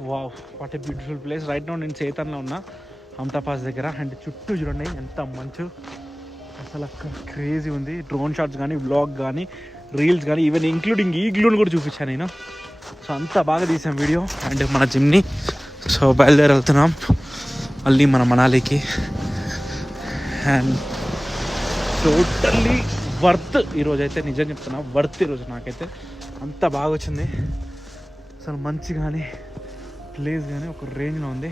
Wow, what a beautiful place. Right now నేను చేతన్లో ఉన్నా, హమ్టా pass దగ్గర. అండ్ చుట్టూ చూడండి ఎంత మంచు, అసలు క్రేజీ ఉంది. డ్రోన్ షాట్స్ కానీ, వ్లాగ్ కానీ, రీల్స్ కానీ, ఈవెన్ ఇంక్లూడింగ్ ఈ గ్లూని కూడా చూపించాను నేను. సో అంత బాగా తీసాం వీడియో. అండ్ మన జిమ్ని సో బయలుదేరి వెళ్తున్నాం మళ్ళీ మన మనాలికి. అండ్ టోటల్లీ వర్త్ ఈరోజు అయితే, నిజం చెప్తున్నా వర్త్ ఈరోజు. నాకైతే అంత బాగా వచ్చింది అసలు. మంచి కానీ ప్లేస్ కానీ ఒక రేంజ్లో ఉంది.